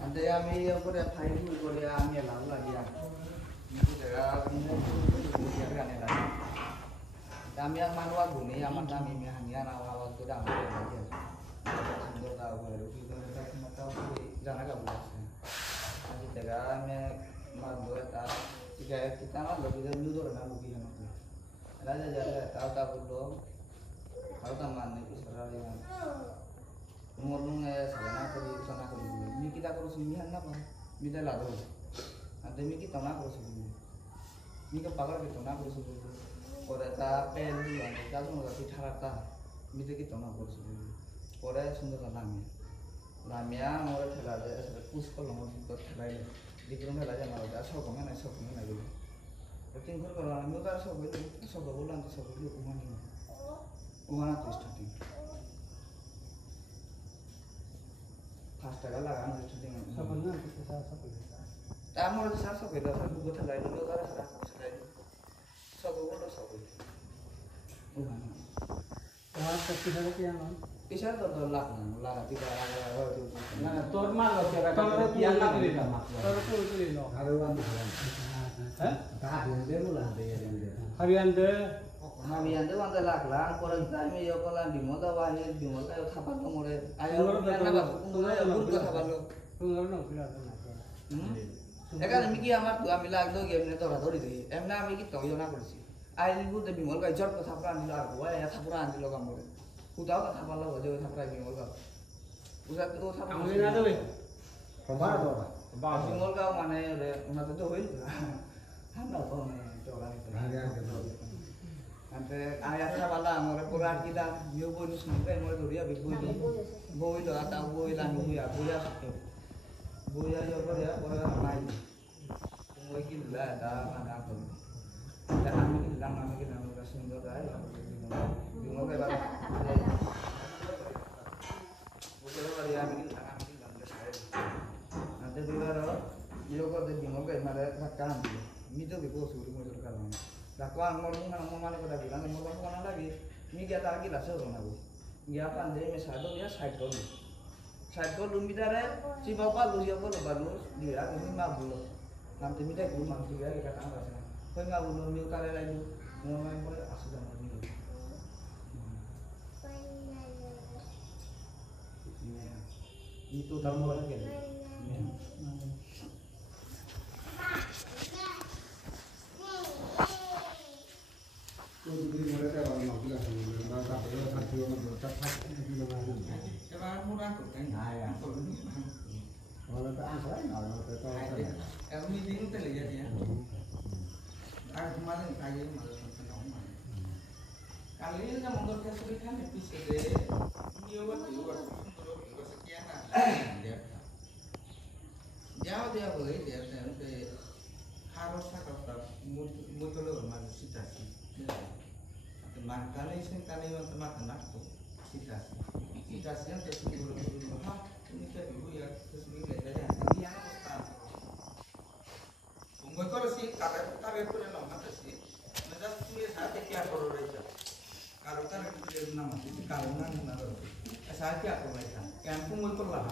Nanti kami yang pada pagi itu pada kami lalu lagi ya. Itu cara kami biarkan ya lagi. Kami yang manual guni, yang kami hanya awal itu dah lagi. Sudah tahu baru kita nak tahu jangan agak belas. Nanti cara kami manual kita jika kita nak lebih dari itu orang lebih yang itu. Ada jadi tahu dulu. Tahu teman itu sebenarnya. Umurnya sana kerja sana kerja. Ini kita terus imihan apa? Kita lalu. Nanti ini kita nak terus ini. Ini kepagar kita nak terus ini. Korea pen yang kita semua kita harapkan. Ini kita nak terus ini. Korea sumber lamia. Lamia orang terlalu ada push kalau orang itu terlalu. Di kerana raja malu. Asal komen lagi. Tapi kalau lamia itu asal bulan kumana tu starting. Fast lagi kan itu dengan. Sebenarnya kita satu. Tamu itu satu beda satu buat lain itu ada satu buat satu. Wah, Bisa tu lah tidak ada itu. Nah, normal loh cara yang nak beli sama. Kalau tu beli loh. Harian Harian Harian tu orang lang korang kami yo korang di moda wahid di moda yo kapan kemore. Ayo kita nak kumulai yo buruk kapan lo. Tunggal no pila. Ekan miki amar tu ambil lagi tu game ni tu orang tu di. Emna miki tu yo nak bersih. Ayo ibu tu bimol kai jod tu sapran di luar gua ya sapran di luar kamu. Udah kan sapran lo aja sapran bimol kau. Udah tu sapran. Ambil nado weh. Kembar tu. Bimol kau mana yo le, mana tu tu weh. Hamba kau ni tu orang itu. Nanti ayat sabala more Quran kita yo boy sampai more duria boy itu atau boy lan boy ya yo boy ramai boy kita ada anak tu dan kami kita nak sungguh dah ya bingung ke bapa bukan lagi kami kita saya nanti juga yo kau tu bingung ke mana rakam itu betul suruh mau terkalang. Lakukan mau mana pada bilang mau mana lagi ini kita lagi lah seorang aku dia apa ande misalnya dia side goal lumbi dara si bapak lu siapa lu baru dia ini mabul nanti minta guru mampu dia kita angkat sana kau nggak boleh mil kali lagi mau main boleh asal jangan mil itu tamu lagi murah kok kan ya Kalau tak angkat, kalau tak tahu. meeting tu lihat ya kemarin kali kali ini kan menurut kesulitan episode ini buat sekian jauh dia boleh dia harus tetap muncul manusia sih teman kali sing kali teman tuh situasi yang tersebut ini kita dulu ya tersebut dari dia apa Mungkin sih karena pun yang nama sih, macam tu sahaja kia perlu rasa. Kalau kan itu nama itu kalau nama sahaja apa mereka. Yang pun mungkin lah,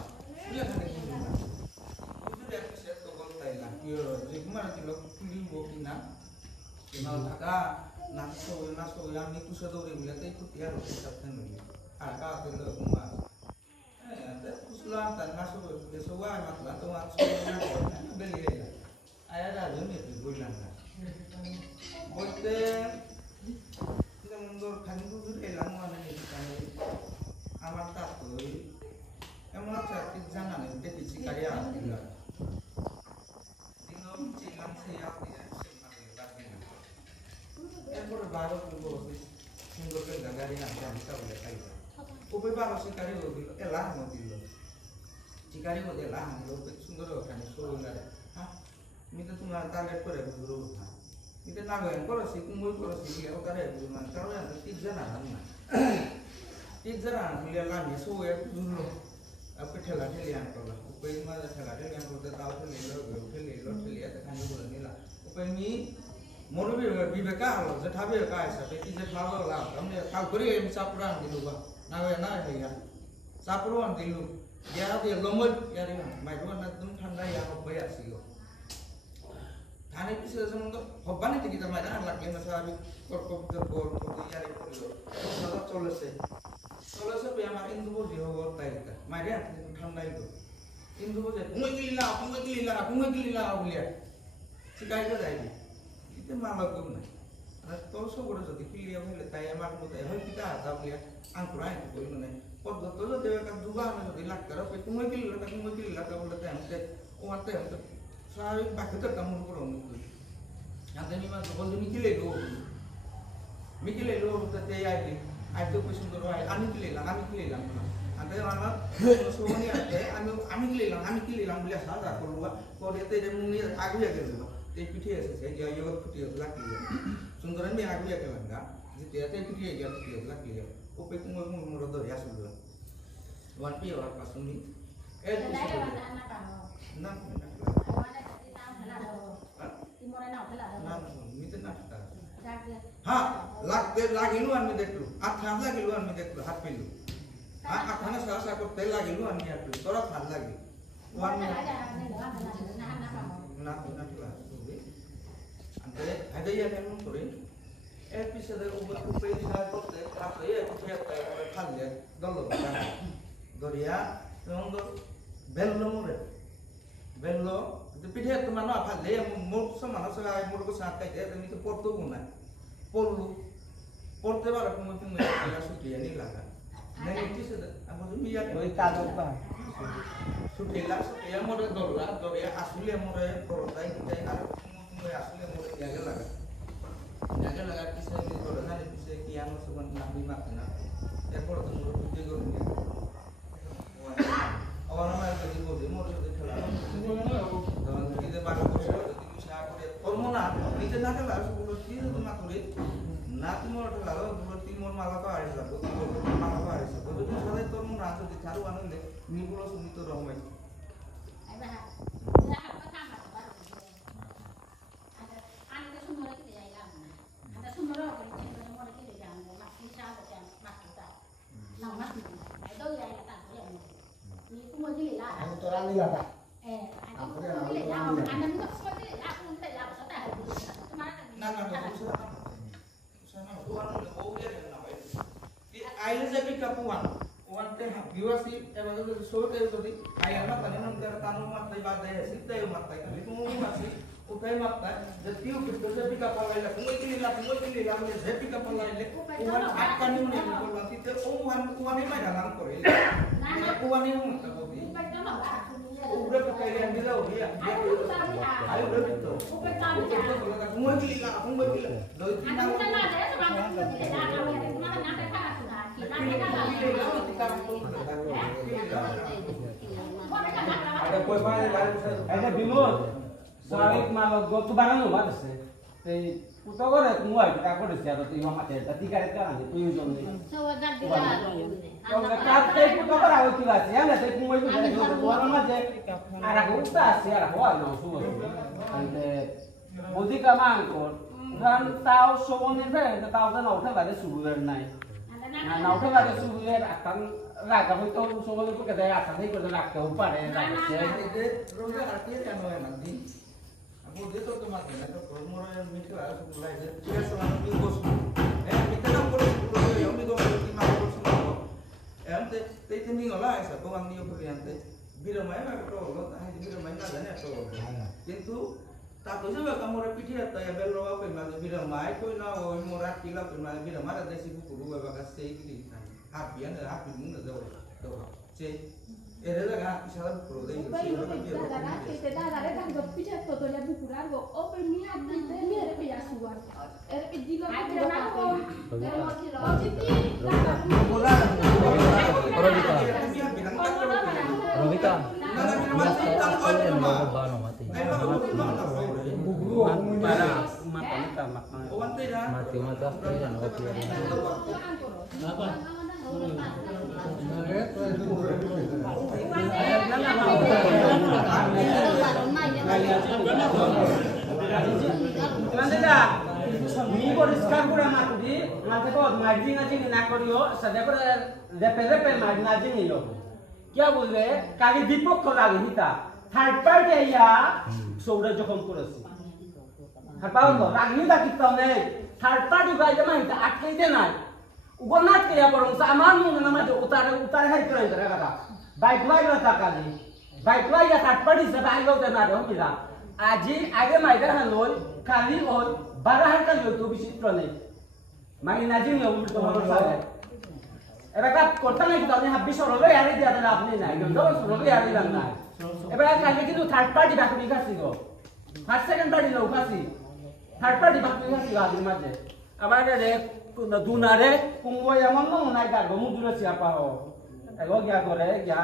dia kan itu juga. Itu dia bisa tolong Thailand. Yo, jadi kemarin kita pilih bukina. Kalau tak naso yang itu sudah boleh itu dia harus tetapkan lagi. Agak tu rumah. Usulan dan naso sesuai masalah tu masalah beli ya. Ayah dah jadi tu bulan dah. Bote kita mundur kan itu tu elang mana ni kita amat tak tu. Emang cakap jangan ni kita cikarya juga. Tinggal cikan siap dia siapa lagi ni. Yang baru tu singgul ke negara yang bisa boleh kaya. Upai baru cikari tu elang mungkin. Cikari tu elang tu singgul kan so enggak. Minta tu nak target pada guru. Minta naga yang kalau sih kumpul kalau sih dia orang ada guru mana kalau yang tiga orang, tiga orang dia lagi so ya dulu. Apa ঠেলা করলা উপরে মাঝে ঠেলা করতে তাও ঠেলে kan bulan ni lah upaya ni moro bibeka alo je thabe ka aisa be ti je thabe la amne kal kori em sapran dilu ba na ya sapruan dilu ya dia lomot ya ri mai ro na tum thanda ya ko ya si go thane pise semong to hobane ti kita mai dan lak le masa abi kor ya ri ko sada চলেছে be আমার ইন্দু বলি হবো তাই তা mai dia ঠান্ডা itu ইন্দু বলে কুমে গিলিলা বলিয়া শিকাই তো যাই itu malah kum na toso gora jodi kilia bhele tai amar mo tai hoi kita ta boliya angkurai ko boli mane পদ্ধতি তো দেবে কা দুবা আমি যদি লাগ করো কই কুমে গিলিলা তা বলতে আমতে ওতে আমতে স্বাভাবিক বাকি তো কামুন করো মুই আতে নি মা বন্ধু মিকিলে লো তো তে আইলি আইতো কই সুন্দর হয় আমি কিলিলাম ante mana suami ate আমি কিলিলাম বলে সাদা করবা করে তে মুনি আগু ya গেল তে পিঠে এসেছে যে ইয়োগ পিঠে লাগলি সুন্দরন মে আগু ya গেলাম গা যে তে পিঠে লাগলি ওপে কুমো মুরো দরিয়া সুন্দর ওয়ান পি ওর পাসুনি এ না हाँ लागिलुआन में देखलु आठान लागिलुआन में देखलु हाथ पेलु आठान सासा को तेल लागिलुआन में हाथ पेलु तोरा थान लागी वन में ना अंते हदे या नेम तोरे एपिसोड ऊपर दिखा करते आप ये कुछ खाले दलो दरिया तो बेल्लो तो पिठे तो मानो खाले मोर समानो सगा मोर को साथ काई दे तो पोर्तो गुना porte bara como tu me la sutia ni laga nang itu sudah apa tu biar ওই কাজল পা sutia more doria asli more porta kita har me asli more jaga laga kisa ni doria ni kisa kian suban nabi makna ya por tu more putih go ni awan ma jadi bodi more jadi khala dan kita baru bisa করে hormona নিজে না খেলা সেগুলো কি তোমার করে না তোমার খেলা গুলো তিমর মালা তো আইছ তো মালা তো আইছ তো তুমি সদাই তোর মন রাত দি চারু আনলে নিগুলো সুমিত রহমাই আইবা যা কথা মা বারো আনি তো সুন্দর কি যাইলাম না আটা সুন্দর হবে কিন্তু মনে কি যাইলাম না কি চাও তো মাছটা না মাছ আই তো যাইলা তা নি কুমো দিলা আমি তো রানি লাগা aku boleh jawab, anda juga seperti aku minta jawab sudah. Nah, sana tuan oh dia kenapa itu? Di air jadi kapuan, puan teh biwasi, emang itu sulit itu tadi. Air mata ni nak tertanam mata ibadah ya, sih teh mata itu. Itu masih utai mata, jadi itu jadi kapal lain. Kumui kili lah, jadi kapal lain. Puan akan ni mana kalau nanti tu puan ni mana dalam korel. Puan ni mana tahu ni? Udah kekayaan dia tahu dia. Ayo udah betul. Kumui kili lah. Doi tinang. ada kue apa ada bimur soalnya malah gua tuh barang lu mana sih puto gore semua kita kau desi atau imam mati tadi kali kan itu yang jomni kalau kata puto gore aku kilas ya nggak saya kumui itu dari orang aja arah utas ya arah wah nong semua ante budi kamangkor dan tahu soalnya saya tahu kan orang ada suruh naik nah orang ada suruh akan raga itu soalnya itu kita akan itu raga upar ya jadi roda artinya kan nanti aku dia tuh kemarin itu promo yang mikir aku mulai dia selama minggu kita kan boleh yang minggu di mana semua ente itu minggu lah saya tuh angin beriante bila main aku tuh hanya bila main ada nih tuh কিন্তু তাতো যাবে কামরে পিঠে তাই বেলো বাপে মানে bila main কই না ওই মোরা কিলা মানে bila মারা দেশি কুকুর বাবা সেই কি hapian mun da do che era daga isala pro dei te da dare kan go piche to le bukurar go o pe mi ati te mi ere pe ya suar ere pe dilo ko na ko o ti Robita mati me পরিষ্কার করে মাটি মাঝে তো মার্জিং আছে না করিও সাদা করে রেপে রেপে মার্জিং নিও क्या बोल रहे काली दीपक को लागे हिता थर्ड पार्टी आया सोडा जो कम करेसी थर्ड पार्टी को रागनी दा कितना ने थर्ड पार्टी का जमा हिता अटके दे ना उगोनाट के या परम सामान मुंग ना मत उतारे है करे करा बाइक वाला था काली बाइक वाला या थर्ड पार्टी से बाइक होते ना हो मिला आजी आगे माइदा हलोय काली और 12 हर का यो तो विचित्र नहीं माई नाजिंग यो तो हो सारे এবার কাজ করতে নাই কিন্তু আপনি হাবি সরলে আরে দিয়া দিলে আপনি নাই কিন্তু সরলে আরে দিলাম না এবার কালকে কিন্তু থার্ড পার্টি বাকি খাসি গো ফার্স্ট সেকেন্ড পার্টি লোক খাসি থার্ড পার্টি বাকি খাসি আদির মাঝে আবার রে দুনারে কুমবো এমন না নাই গাগো মুদুরে চিয়াপা হো এগো গিয়া করে গিয়া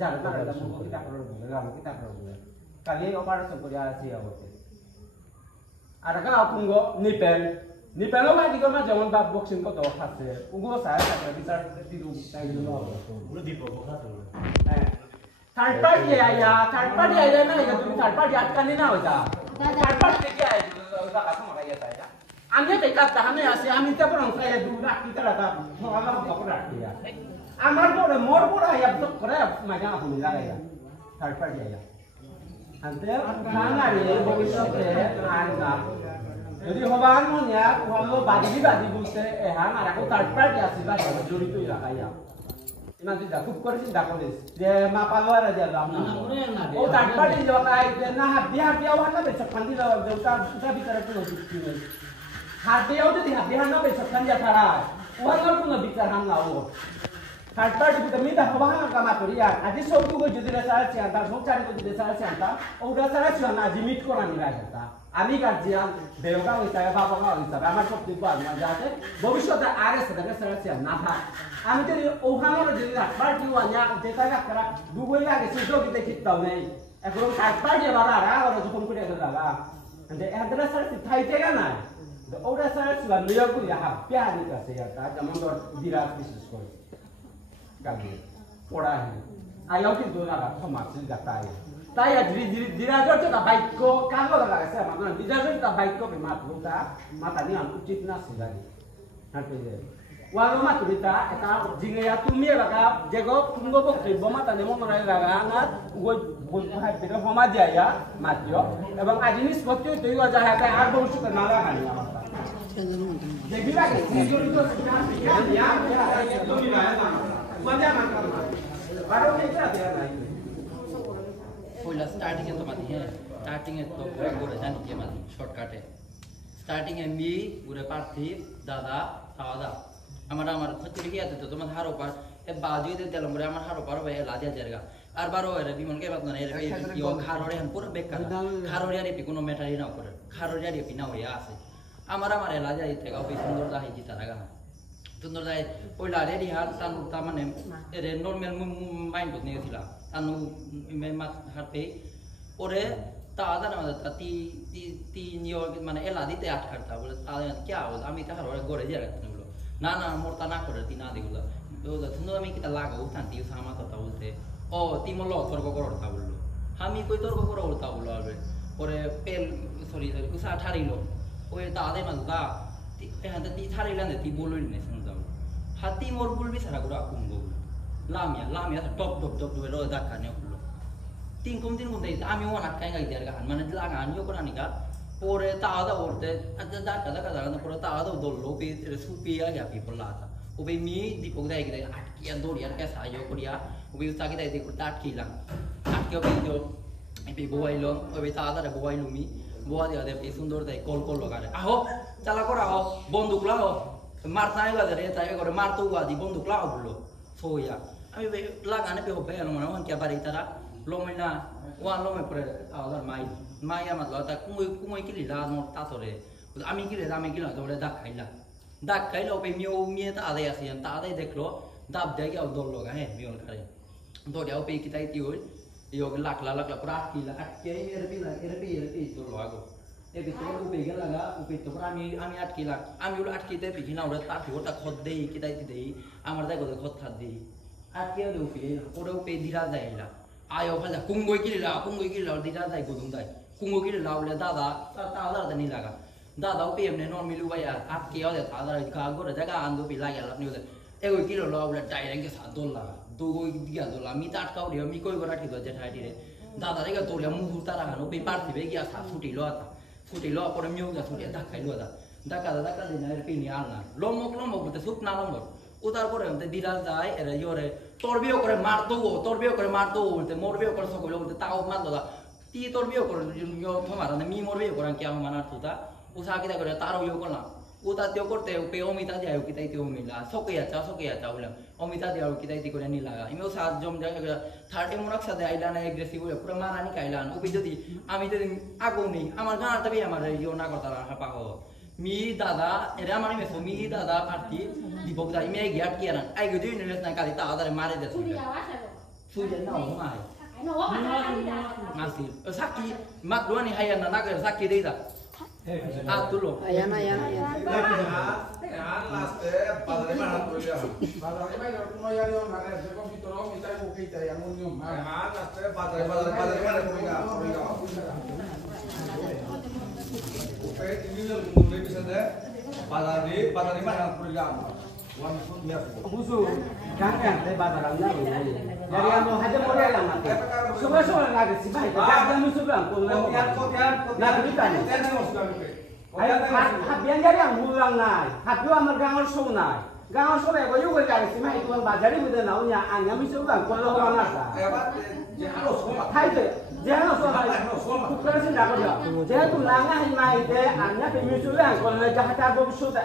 জানো না এটা মুখ কি টাকা রবে গাম কি টাকা রবে কালি অপারেশন করিয়া আছে আবতে আর কা কুমগো nipple Nipelo mah di rumah jangan bab boxing kau tahu hasil. Ugo saya tak bisa tidur saya di rumah. Udah di bawah satu. Third party ya, third party aja na ya tu third party atkan ni na hoja. Third party क्या है जो उसका कसम होगा ये साया. Amnya tekap dah, amnya asyik amin tak pernah saya dulu kita lah tak. Orang tak pernah dia. Amar pun mor pun ayam tu kerja macam apa ni lah ya. Third party ya. Ante mana ni bogis tu anda. যদি হবান মনিয়া হলো বাদি বুঝতে এহান আর এখন third party আছে বা জড়িত লাগাইয়া ইমান দিদা খুব করে চিন্তা করিস যে মা পালো আর যা দাম না ও থার্ড পার্টি জগাই না বিয়া ওয়ান না বেশ খান্দি দাও দেউতা সুতা ভিতরে কোনো যুক্তি নেই হাবিয়াও যদি হাবিয়া না বেশ খান্দি ছাড়া ওয়ান কোনো বিচার হান না ও থার্ড পার্টি তো মিদা হবান কামা করিয়া আজি সবটু যদি রেসার চিন্তা সব চারি যদি রেসার চিন্তা ও রেসার চিন্তা আজি মিট করা নি রাখতা আমি গার্জিয়ান বেওকা হইতাবে বাবাকা হইতাবে আমার কর্তব্য আমার যাতে ভবিষ্যতে আগে সেটাকে সেরা না থাক আমি যদি ওখানে যদি পার্টি ওয়ানিয়া যেটা করা দুবই লাগে সেটাও কিন্তু ঠিকটাও নেই এখন কাজ পার্টি বাড়া আর যখন করে লাগা মানে এদের সাথে থাইতে না ওরা সারা ছিল নিয়োগ করি হাপ্পিয়া আনি কাছে এটা যেমন ধর বিরাট বিশেষ করে কালি পড়া আয়াও কিন্তু লাগা সমাজের গাতায় তাই দিরাজর তা বাক্য কাগজ লাগাছে মানে দিরাজর তা বাক্য কে মাতলুতা মাতানি আন উচিত না সিলানি হাতে যে ওয়ালো মাতুরিতা এটা জিঙ্গিয়া তুমি লাগা যেগো তুমগো বক্তব্য মাতানি মন নাই লাগা না ওই বল ভাই বের হমা যায়া মাতিও এবং আজি নিষ্পত্তি তৈরি যা হয় আর ভবিষ্যতে না লাগানি আমার দেখি লাগে জড়িত ইয়া তুমি না মজা মান করবা বারো মিনিট দেয়া নাই पहिला स्टार्टिंग तो माती है स्टार्टिंग तो पूरा गोरे जानी के माती शॉर्टकट है स्टार्टिंग है मी पूरे पार्थिव दादा सादा हमारा खचुरी किया तो तुम हारो पर ए बाजू दे दिलम रे हमार हारो पर वे ला दिया जाएगा আর বারো রে বিমন কে বাত না রে ইও খাররে हम पूरा बेकार খাররিয়া রে কোনো ম্যাটারই না করে খাররিয়া রে পিনা হইয়া আছে আমার এলা যাই থেকে ওই সুন্দর দাহি জিতা লাগা সুন্দর দাই পয়লা রেডি হাত তা মানে এরে নরমাল মাইন্ড বত নিয়েছিলা তানু মেমাত হাতে ওরে তাদা না তি নিও মানে এলা দিতে আটকারতা বলে তাদা কি আওয়াজ আমি তাহার ওরে গড়ে যারা বলো না মোরতা না করে তি না দিগুলা তো সুন্দর আমি কিটা লাগাও শান্তি সামা কথা বলতে ও তি মল তর্ক করতা বললো আমি কই তর্ক করে বলতা বললো আবে পরে পেল সরি কুসা ঠারিলো ওই তাদে মালতা এখান তি ঠারিলা নে তি বলই নে শুনতাম হাতি মোর বুলবি সারা গুড়া কুঙ্গো Lamia top ro dakar ne kullo tingkum dai ami wana kai ngai der gahan mane la gan yo kona nika pore ta da orte da ka pore ta da dollo pe supi ya ya people lata obe mi dipok dai gidai atkiya doriar ka sa yo koria obe usta gidai de kurta atkila atkiya obe jo epi boailo obe ta da boailo mi boa dia de sundor dai kol logare aho chala kora aho bonduk lao marta ila de ta gore martu gua di bonduk lao bollo soya আমি লাগানে পে হবে এমন মনে কি আবার ইতারা লমইনা ওয়া লমই পরে আলার মাই আমার লতা কুমই কি লিলা নর তাতরে আমি কি লিলা তোরে দাগ খাইলা পে মিয়ে তা আদাই আসিয়ান তা আদাই দেখলো দাব দেয় আর দল লগা হ্যাঁ মিয়ল খারে দড়িয়াও পে কিতাই তি হই ইয়ো লাখ পুরা আটকিলা আটকে এর পে দল লাগো এই ভিতরে উপে গেল লাগা উপে তো আমি আটকে লাগ আমি ওটা আটকেতে বিঘিনা ওটা তার ওটা খত দেই কিতাইতে দেই আমার জায়গা ওদের খত খাত দেই আটকে ওদের উপে ওটা উপে দিরা যাইলা আয়ো ভাজা কুঙ্গই কিলা দিরা যাই গদুম যাই কুঙ্গই কিলা বলে দাদা দাদা নি লাগা দাদা উপে এমনি নরমালি উপায় আটকে ওদের দাদা গা গোটা জায়গা আন্দো পি লাগা আপনি ওদের এগোই কিলো ল বলে ডাইরেক্ট সা দোল লাগা দুগোই দিয়া দোল আমি তো আটকাও রে আমি কই গোটা ঠিক আছে ঠাইটি রে দাদা রে তোলে মুহু তারা হানো পে পারতি বে গিয়া সা ছুটি ল আতা ছুটি ল পরে মিউ যা ছুটি ধাক্কাই ল দা ধাক্কা দিনা এর পিনি আলনা লমক বলতে সুপ না লমক ও তারপরে দিরা যায় এরা ইয়রে তরবিও করে মারতো বলতে মরবিও করে সকলে বলতে তাও মারতো দা তি তরবিও করে থমারা মি মরবিও করে কি আমি মানার তুতা ও সাকিতা করে তারও ইয়ে করলাম ও তাতেও করতে পে অমিতা যায় কিতাইতে অমিলা সকে আচ্ছা বলে অমিতা দিয়ে কিতাইতে করে নি লাগা ইমেও সাত জম যায় 30 মন একসাথে আইলা না এগ্রেসিভ বলে পুরো মারানি কাইলান ও যদি আমি যদি আগো নেই আমার গান তবে আমার ইয়ে না করতাম হাপা মি দাদা এরা মানে মেসো মি দাদা পার্টি দীপক দা ইমে গিয়াট কি আনা আই গদি ইউনিভার্স না কালি তা আদারে মারে দে সুইয়া না ও মাই ngasih sakit mak dua nih hayana nak sakit deh dah tulo ayana last padare mana tuh ya padare mana kuno ya yo mana se ko bitoro mi tai ko kita yang unium last padare mana tuh ya oke ini lo mulai bisa deh padare mana tuh ya Busu, jangan deh badaran lagi. Jadi anu aja model yang mati. Semua lagi sih baik. Jangan musuh bang. Nah kita nih. Habian jadi yang ulang naik. Habian amal gangal show naik. Gangal show ya, kau juga jadi sih baik. Tuan badari muda naunya anya musuh bang. Kalau orang nasa. Hai deh. Jangan soal bukan sih nak kerja. Jangan tu nangah himai deh. Anya pemusuh bang. Kalau jahat apa musuh deh.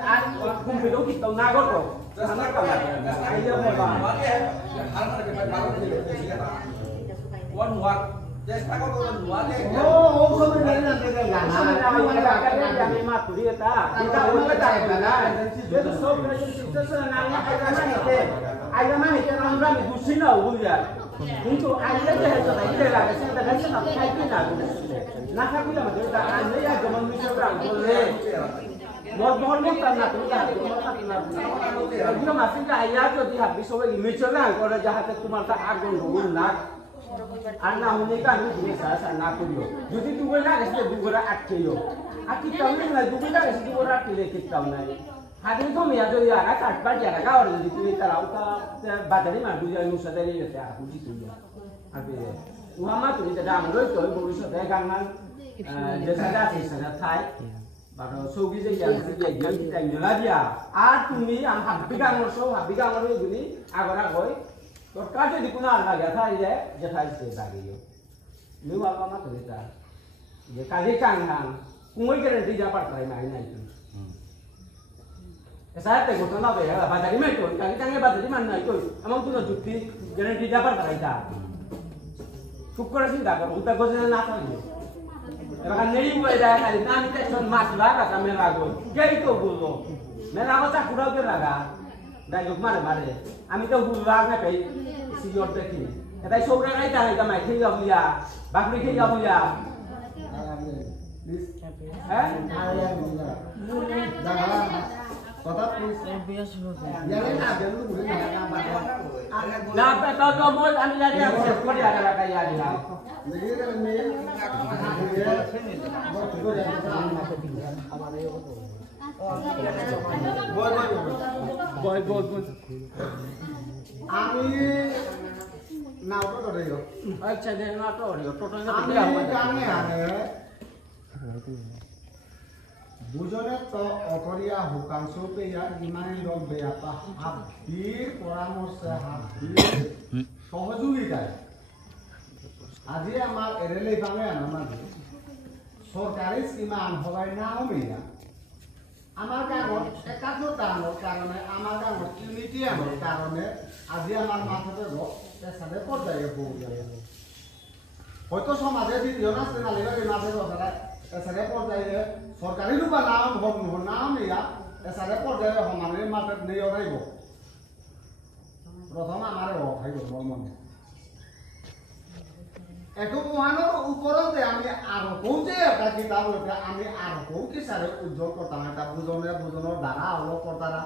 Kumpul kita nagor kok. Sana kalah. Ayo mereka. Wan wat. Jadi aku tuh wat. Oh, sebenarnya nanti kan. Sebenarnya yang lima tuh dia tak. Kita udah tak kan. Jadi sebenarnya kita senangnya ayam itu orang itu sini udah. Untuk ayam itu kita lagi kita lagi nak kayak kita. Nak aku yang kita ayam ya cuma bisa berang boleh. Mohon tanah tu kan, dia masih kaya tu dia habis orang ini cerang kalau jahat tu malah agung dulu nak. Anak ini kan ini biasa anak tu yo. Jadi tu orang ni dia dua orang akeh yo. Akih tahu ni lah dua orang ni dua orang pilih kita tahu ni. Hari tu mia tu ya, nak tak baca nak kau orang itu kita tahu tak badari mana tu dia nusa dari dia aku itu yo. Habis, Muhammad tu dia dah mulai tu baru sudah kangen. Jasa dah sih sangat Thai. Baru sogi je yang kita nyala dia. Tumi yang habigang orang ini agak koi. Kalau kaje di kuna lagi Thai je, Thai sih lagi yo. Ni apa macam tu kita. Ye kali kangen. Kumui kerana dia dapat try main itu. Saya tengok tu nak ya, badari mana tu? Kali kangen badari mana itu? Amang tu nak jukti kerana dia dapat try dah. Syukur sih dah. Kalau kita kau nak tahu. Bahkan neri mulai dah kali nanti teson masalah kata melagu. Jadi tu bulu. Melagu tak kurang keraga. Dah jauh mana. Ami tu bulu lagi pe siot beki. Kata sore kali dah kita main tiga bulan. Bakri tiga bulan. Kota please. Yang ini ada lu boleh nak. Nah, betul mau ambil lagi yang siapa dia ada kaya dia. Jadi kan ini boy. Ami naik tu dah yo. Acha dia nak tu dia. Total Ami kami ada. Bujone to otoria hukam sope ya imani log beapa habir পরামর্শে habir সহযোগিতায় আজি আমার এরেলে পাবে আমাদের সরকারি স্কিমা আনহবাই না হমিয়া আমার গাঁৱত একাগ্ৰতাৰ কাৰণে আমাৰ গাঁৱত ইউনিটি আনৰ কাৰণে আজি আমাৰ মাথাতে পেছালে পৰ্যায়ে পৌঁছালে হয়তো সমাজে দ্বিতীয় নাচতে নালিবাগে মাঝে রসালে পেছালে পৰ্যায়ে সরকারি রূপা নাম নিয়া পেছালে পৰ্যায়ে সমানে মাথাত নেই অৰাইব প্রথম আমার খাইব মন একো মহানৰ ওপৰতে আমি আৰু কৌজে এটা কিতাপ লৈছে আমি আৰু কৌ কি চাৰে উজ্জ্বল কথা এটা বুজনৰ দ্বাৰা অলপ কৰ্তাৰা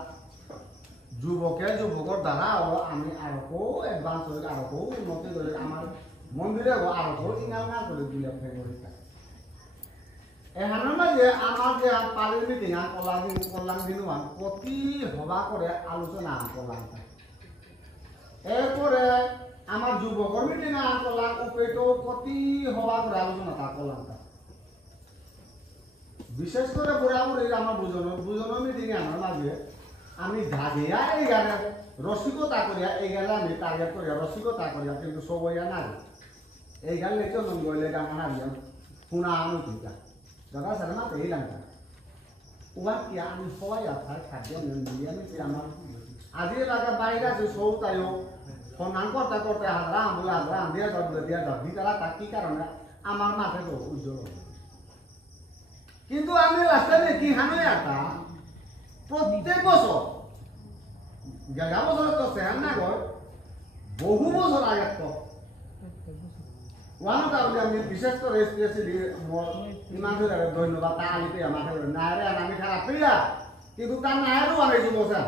যুৱকৰ দ্বাৰা অলপ আমি আৰু কৌ এডভান্স হৈ আৰু কৌ উন্নতি কৰি আমাৰ মন্দিৰে আৰু কৌ ইঙাল কৰি দিলে ফেভৰিট এহানৰ মাজে আমাৰ যে পালিৰ মিটিঙা কল্যাণ দিনুৱান প্ৰতি সভা কৰে আলোচনা কল্যাণ এরপরে আমার যুবকর মিটিং আনকলাম উপেটো প্রতি হওয়া করে আলোচনা তা করলাম বিশেষ করে বুড়াবুড়ি আমার বুঝনের মিটিং আনার মাঝে আমি ধাগিয়া এই গানে রসিকতা করিয়া এই গানে আমি টার্গেট করিয়া রসিকতা করিয়া কিন্তু সবইয়া না এই গান লেখো নম গইলে গান আনারিয়া পুনা আনুতিকা দাদা স্যার মা এই লাঙ্কা উবা কি আমি সবাই আপনার খাদ্য মিলিয়ে আমি আমার আজি লাগে বাইরে আছে সৌতায়ও সন্ধান করতে করতে হাজরাম দিয়ে যাব ভিতরা তা কি কারণে আমার মাথায় তো উজ্জ্বল কিন্তু আমি রাস্তায় দেখি হানো একটা প্রত্যেক বছর গেলা বছর তো সেহান না গয় বহু বছর আগে তো ওয়ান কারণে আমি বিশেষ করে স্পেশালি ইমান ধন্যবাদ তা আলিতে আমাকে নায়রে আমি খারাপ পেয়া কিন্তু তার নায়রও আনাইছো বসে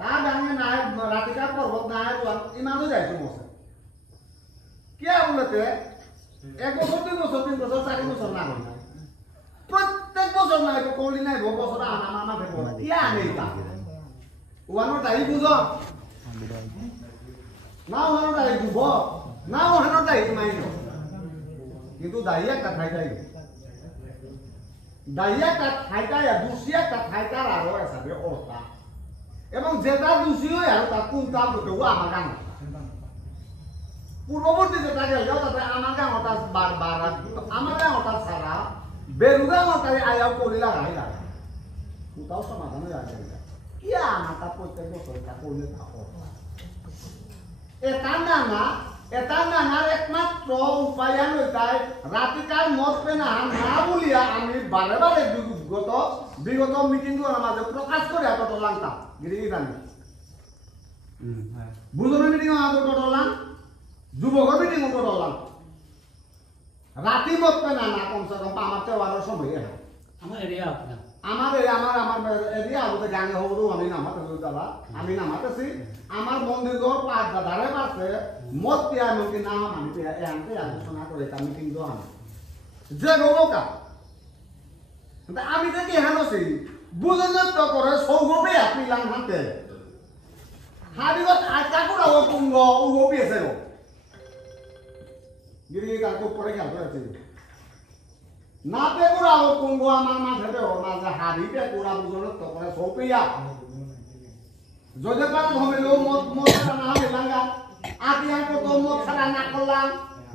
তার গানে নায়ক রাতিকা পর্বত নায়ক ইমানও যাইছো বসে কে বলতে 1 বছর 2 বছর 3 বছর 4 বছর না হয় প্রত্যেক বছর না কলি নাই বছর আনা মামা ভেবো ইয়া নেই তা ওয়ানো তাই বুঝো না ওয়ানো তাই বুঝো না ওয়ানো তাই মাইনো কিন্তু দাইয়া কথা খাইতাই দুসিয়া খাইতার আরো হিসাবে অবস্থা এবং যেটা দোষী হয় আর তা কোন কাম করতে ও আমার গান পূর্ববর্তী যেটা গেল তাতে আমার গাঁওটা বারবার আমার গাঁওটা ছাড়া বেরুগা গাঁওটাই আয়াও করিলা রাইলা কোথাও সমাধান হয়ে আসে কি আমার তা প্রত্যেক বছর তা করলে থাকো এটা নানার একমাত্র উপায়ান হইতাই রাতিকার মত পেনা না বলিয়া আমি বারে বারে বিগত মিটিং মাঝে প্রকাশ করে এত লাংতাম গিরি জানি বুঝনের মিটিং আমাদের টলাম যুবকের মিটিং টলাম রাতি মত পেনা না কমসে কম আমার তেওয়ার সময় আমার এরিয়া আপনার আমার এরিয়া আমাদের গাঙ্গে হবো আমি নামাতেছি দাদা আমি নামাতেছি আমার মন্দির পাঁচ ধারে পাশে মত পেয়া নদী নাম আমি পেয়া এনকে আলোচনা করে আমি কিন্তু আমি যে গৌকা আমি দেখি হানছি বুঝনের তো করে সৌগবে আপনি লাং হাতে হাবিগত আটাকুরা ও কুঙ্গ উগো পেছে গো গিরি কাকু পরে গেল আছে না পে কুরা ও কুঙ্গ আমার মাথাতে ও মাঝে হাবিতে কুরা বুঝনের তো করে সৌপিয়া যদি পারে হইলো মত না হবে লাঙ্গা আতিয়া কত মত ছাড়া না করলাম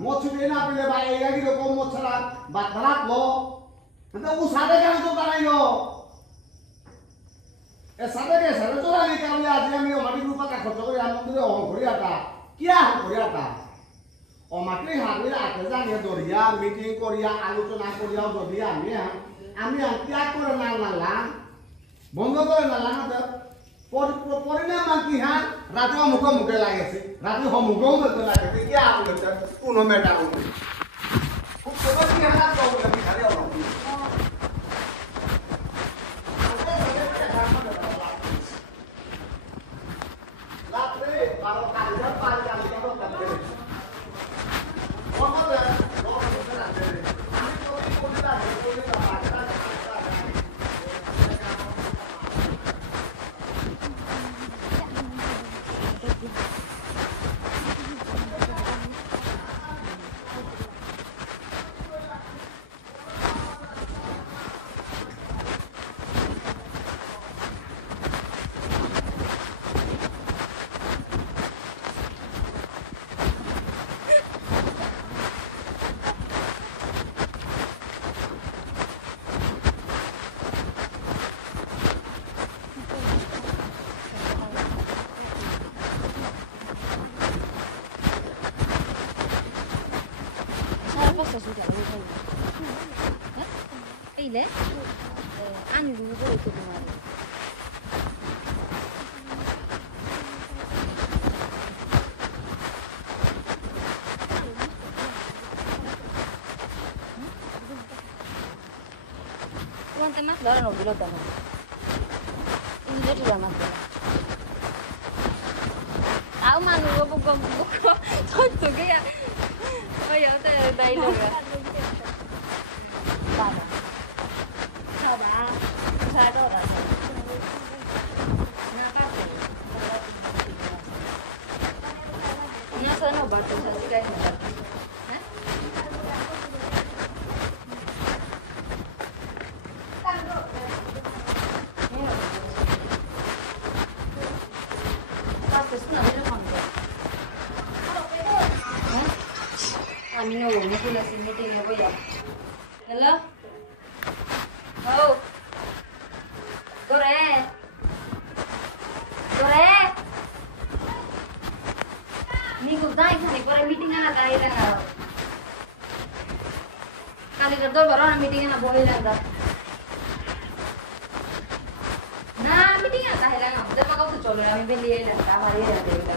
মত ছুটি না পেলে বা এই আগি রকম মত ছাড়া বা খারাপ লো তো ও সাদে কেন তো দাঁড়াইলো এ সাদে কে সাদে তো আমি কারণে আজি আমি মাটি রূপা কা খরচ করে মন্দিরে অহং করিয়াটা কিয়া হং করিয়াটা ও মাটি হাবির আতে জানি দরিয়া মিটিং করিয়া আলোচনা করিয়া যদি আমি ত্যাগ করে না নালাম বন্ধ করে নালাম পরিণাম কি হ্যাঁ রাতে মুখে লাগেছে রাতে মুখেও বলতে লাগেছে কি বলেছে কোনো মেটা খুব সবাই কি হাত বলে খালি Ile? Ani długo to było. Mate mas dora no bilo dama. Ini dia juga mas dora. Tahu manu buka. Tuh ya. Oh ya, teh dai lo ya. Baba. Baba. Saya dora. Sana batu satu kali. Kami nunggu mesti nasi meeting apa ya? Halo. Oh. Gore. Minggu dah ini kore meeting ana dah ida. Kali kerja baru ana meeting ana boleh dah. Nah meeting ana dah ida. Udah makau tu colo kami beli ida. Kamari ida ida.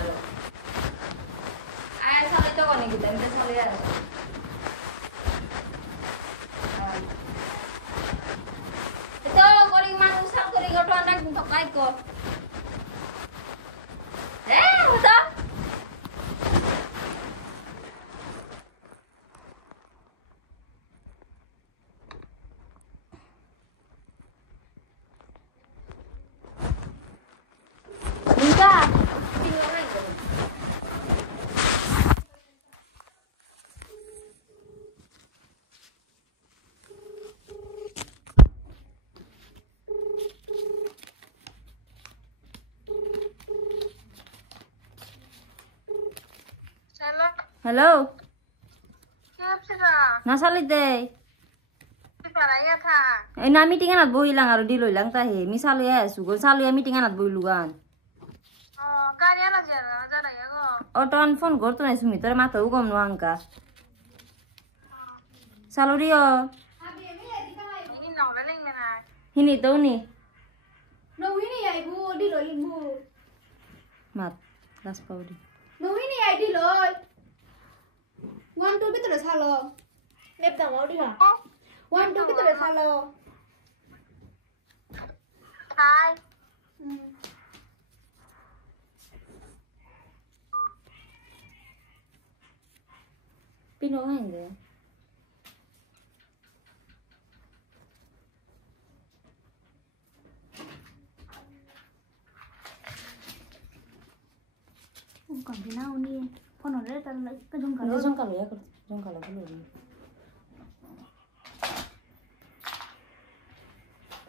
Ayah sampai tu kau ni kita minta sampai ida. Itu kori manusia kori kau tu anak untuk kau ko. Betul? Hello. Nasalit deh. Na meeting anat bohi lang aro dilo lang tahe. Misalo ya sugo salo ya meeting anat bohi lugan. Kari ana jana ya go. Oton phone gorto na sumi tore mata ugom no angka. Salo rio. Ini nong ling na. Hini tau ni. No ini ya ibu dilo ibu. Mat. Las paudi. No ini ya dilo. 1 2 ভিতরে ছালো নেপটা মাউডি হা 1 2 ভিতরে ছালো Hai. Pino hain deh. Còn thế nào đi con ở đây ta lấy cái dung cả Ini jong kalau ya, jong kalau dulu ni.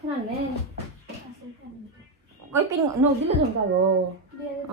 Kenal ni. Kau pin no dulu jong kalau. dia